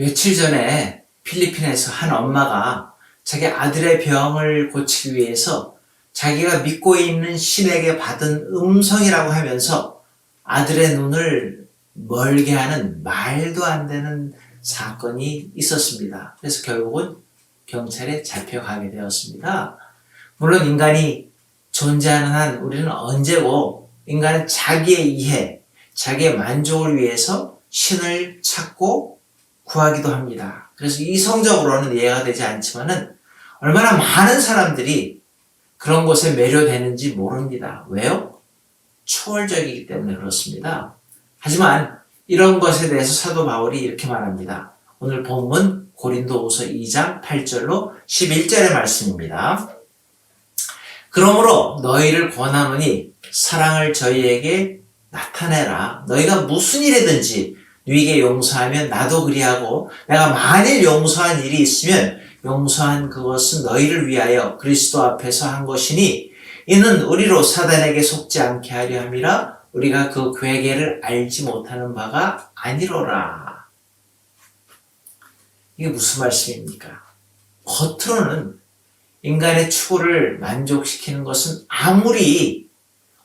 며칠 전에 필리핀에서 한 엄마가 자기 아들의 병을 고치기 위해서 자기가 믿고 있는 신에게 받은 음성이라고 하면서 아들의 눈을 멀게 하는 말도 안 되는 사건이 있었습니다. 그래서 결국은 경찰에 잡혀가게 되었습니다. 물론 인간이 존재하는 한 우리는 언제고 인간은 자기의 이해, 자기의 만족을 위해서 신을 찾고 구하기도 합니다. 그래서 이성적으로는 이해가 되지 않지만은 얼마나 많은 사람들이 그런 곳에 매료되는지 모릅니다. 왜요? 초월적이기 때문에 그렇습니다. 하지만 이런 것에 대해서 사도 바울이 이렇게 말합니다. 오늘 본문 고린도후서 2장 8절로 11절의 말씀입니다. 그러므로 너희를 권하노니 사랑을 저희에게 나타내라. 너희가 무슨 일이든지 너희에게 용서하면 나도 그리하고 내가 만일 용서한 일이 있으면 용서한 그것은 너희를 위하여 그리스도 앞에서 한 것이니 이는 우리로 사단에게 속지 않게 하려 함이라. 우리가 그 괴계를 알지 못하는 바가 아니로라. 이게 무슨 말씀입니까? 겉으로는 인간의 추구를 만족시키는 것은 아무리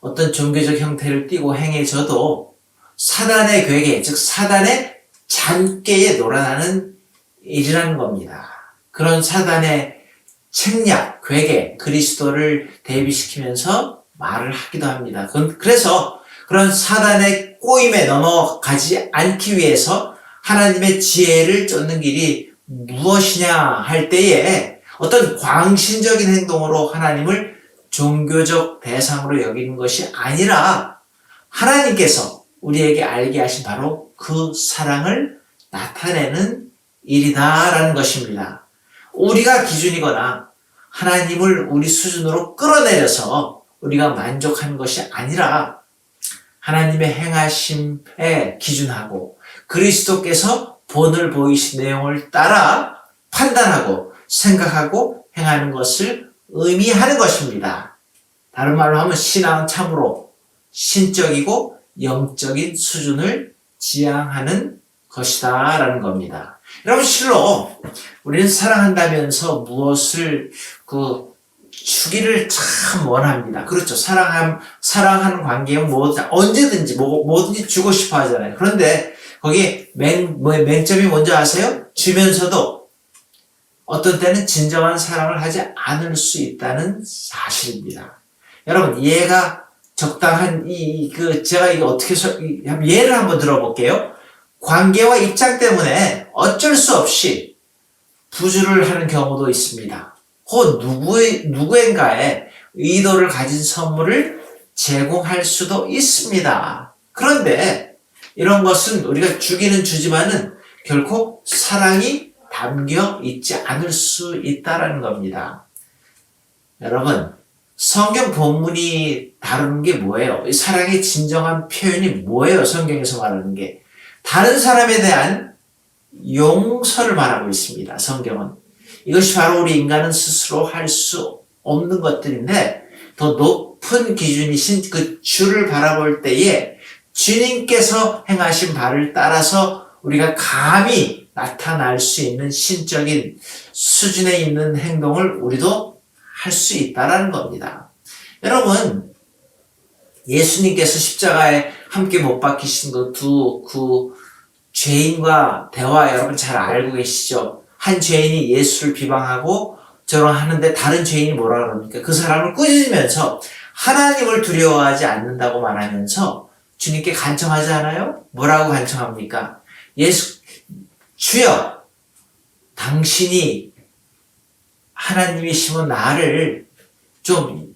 어떤 종교적 형태를 띠고 행해져도 사단의 괴계, 즉 사단의 잔꾀에 놀아나는 일이라는 겁니다. 그런 사단의 책략, 괴계, 그리스도를 대비시키면서 말을 하기도 합니다. 그래서 그런 사단의 꼬임에 넘어가지 않기 위해서 하나님의 지혜를 쫓는 길이 무엇이냐 할 때에 어떤 광신적인 행동으로 하나님을 종교적 대상으로 여기는 것이 아니라 하나님께서 우리에게 알게 하신 바로 그 사랑을 나타내는 일이다라는 것입니다. 우리가 기준이거나 하나님을 우리 수준으로 끌어내려서 우리가 만족하는 것이 아니라 하나님의 행하심에 기준하고 그리스도께서 본을 보이신 내용을 따라 판단하고 생각하고 행하는 것을 의미하는 것입니다. 다른 말로 하면 신앙은 참으로 신적이고 영적인 수준을 지향하는 것이다 라는 겁니다. 여러분 실로 우리는 사랑한다면서 무엇을 주기를 참 원합니다. 그렇죠. 사랑하는 관계는 언제든지 뭐든지 주고 싶어 하잖아요. 그런데 거기 맹점이 뭔지 아세요? 주면서도 어떤 때는 진정한 사랑을 하지 않을 수 있다는 사실입니다. 여러분, 이해가 적당한, 제가 이거 어떻게, 예를 한번 들어볼게요. 관계와 입장 때문에 어쩔 수 없이 부주를 하는 경우도 있습니다. 혹은 누구인가의 의도를 가진 선물을 제공할 수도 있습니다. 그런데 이런 것은 우리가 주기는 주지만은 결코 사랑이 담겨 있지 않을 수 있다라는 겁니다. 여러분, 성경 본문이 다루는 게 뭐예요? 이 사랑의 진정한 표현이 뭐예요? 성경에서 말하는 게. 다른 사람에 대한 용서를 말하고 있습니다. 성경은. 이것이 바로 우리 인간은 스스로 할 수 없는 것들인데 더 높은 기준이신 그 주를 바라볼 때에 주님께서 행하신 바를 따라서 우리가 감히 나타날 수 있는 신적인 수준에 있는 행동을 우리도 할 수 있다라는 겁니다. 여러분, 예수님께서 십자가에 함께 못 박히신 그 죄인과 대화 여러분 잘 알고 계시죠? 한 죄인이 예수를 비방하고 하는데 다른 죄인이 뭐라 그럽니까? 그 사람을 꾸짖으면서 하나님을 두려워하지 않는다고 말하면서 주님께 간청하지 않아요? 뭐라고 간청합니까? 주여, 당신이 하나님이시면 나를 좀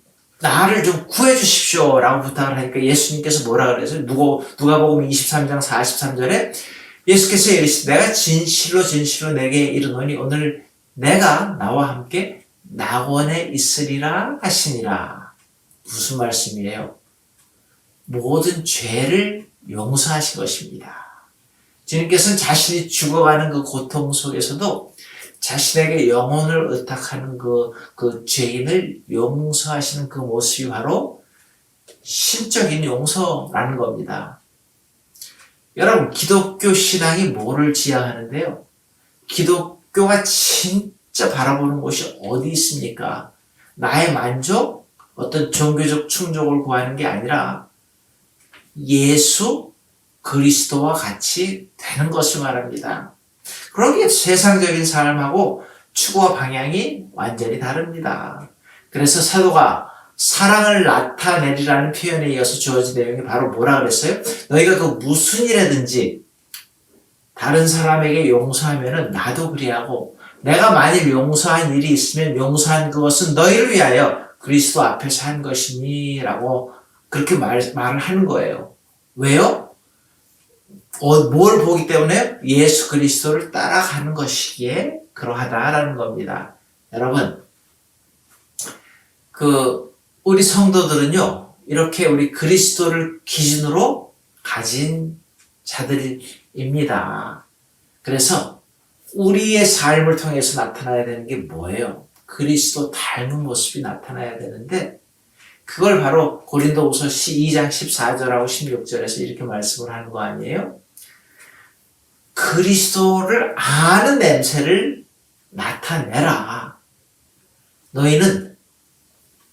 구해 주십시오 라고 부탁을 하니까 예수님께서 뭐라 그래서 누가복음 23장 43절에 예수께서 이르시되 내가 진실로 내게 이르노니 오늘 내가 나와 함께 낙원에 있으리라 하시니라. 무슨 말씀이에요? 모든 죄를 용서하신 것입니다. 주님께서는 자신이 죽어가는 그 고통 속에서도 자신에게 영혼을 의탁하는 그 죄인을 용서하시는 그 모습이 바로 신적인 용서라는 겁니다. 여러분, 기독교 신앙이 뭐를 지향하는데요? 기독교가 진짜 바라보는 곳이 어디 있습니까? 나의 만족? 어떤 종교적 충족을 구하는 게 아니라 예수 그리스도와 같이 되는 것을 말합니다. 그러기에 세상적인 삶하고 추구와 방향이 완전히 다릅니다. 그래서 사도가 사랑을 나타내리라는 표현에 이어서 주어진 내용이 바로 뭐라 그랬어요? 너희가 그 무슨 일이든지 다른 사람에게 용서하면은 나도 그리하고, 내가 만일 용서한 일이 있으면 용서한 그것은 너희를 위하여 그리스도 앞에서 한 것이니 라고 그렇게 말을 하는 거예요. 왜요? 뭘 보기 때문에? 예수 그리스도를 따라가는 것이기에 그러하다라는 겁니다. 여러분, 우리 성도들은요, 이렇게 우리 그리스도를 기준으로 가진 자들입니다. 그래서 우리의 삶을 통해서 나타나야 되는 게 뭐예요? 그리스도 닮은 모습이 나타나야 되는데, 그걸 바로 고린도후서 2장 14절하고 16절에서 이렇게 말씀을 하는 거 아니에요? 그리스도를 아는 냄새를 나타내라. 너희는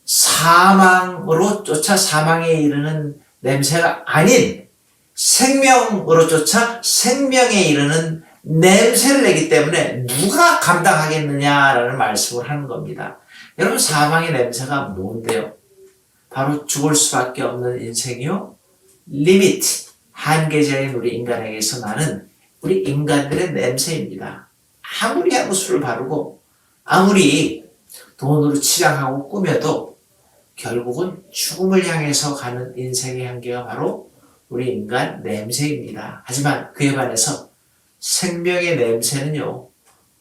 사망으로 쫓아 사망에 이르는 냄새가 아닌 생명으로 쫓아 생명에 이르는 냄새를 내기 때문에 누가 감당하겠느냐라는 말씀을 하는 겁니다. 여러분, 사망의 냄새가 뭔데요? 바로 죽을 수밖에 없는 인생이요, 리미트, 한계적인 우리 인간에게서 나는 우리 인간들의 냄새입니다. 아무리 향수를 바르고 아무리 돈으로 치장하고 꾸며도 결국은 죽음을 향해서 가는 인생의 향기가 바로 우리 인간 냄새입니다. 하지만 그에 반해서 생명의 냄새는요,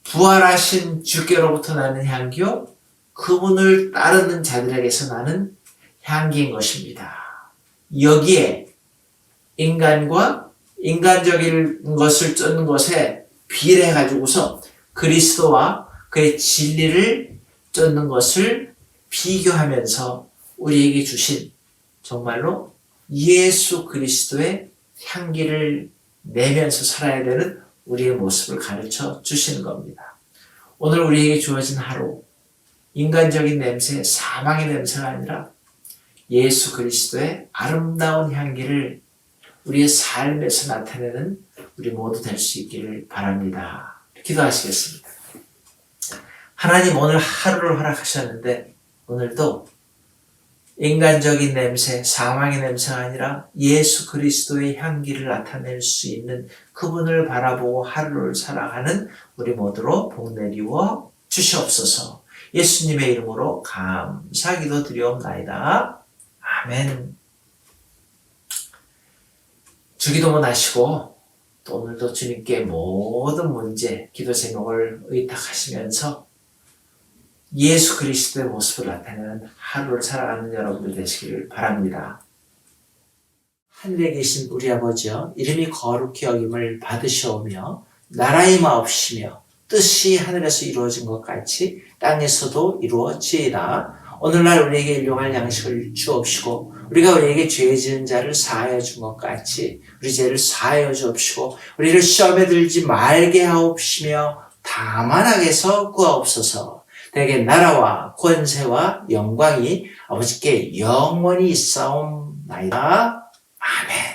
부활하신 주께로부터 나는 향기요, 그분을 따르는 자들에게서 나는 향기인 것입니다. 여기에 인간과 인간적인 것을 쫓는 것에 비례해가지고서 그리스도와 그의 진리를 쫓는 것을 비교하면서 우리에게 주신 정말로 예수 그리스도의 향기를 내면서 살아야 되는 우리의 모습을 가르쳐 주시는 겁니다. 오늘 우리에게 주어진 하루, 인간적인 냄새, 사망의 냄새가 아니라 예수 그리스도의 아름다운 향기를 우리의 삶에서 나타내는 우리 모두 될 수 있기를 바랍니다. 기도하시겠습니다. 하나님, 오늘 하루를 허락하셨는데 오늘도 인간적인 냄새, 사망의 냄새가 아니라 예수 그리스도의 향기를 나타낼 수 있는 그분을 바라보고 하루를 살아가는 우리 모두로 복 내리워 주시옵소서. 예수님의 이름으로 감사 기도 드리옵나이다. 아멘. 주기도문 하시고 또 오늘도 주님께 모든 문제, 기도 제목을 의탁하시면서 예수 그리스도의 모습을 나타내는 하루를 살아가는 여러분들 되시기를 바랍니다. 하늘에 계신 우리 아버지여, 이름이 거룩히 여김을 받으시오며 나라의 마옵시며 뜻이 하늘에서 이루어진 것 같이 땅에서도 이루어지이다. 오늘날 우리에게 일용할 양식을 주옵시고 우리가 우리에게 죄 지은 자를 사하여 준 것 같이 우리 죄를 사하여 주옵시고 우리를 시험에 들지 말게 하옵시며 다만 악에서 구하옵소서. 내게 나라와 권세와 영광이 아버지께 영원히 있사옵나이다. 아멘.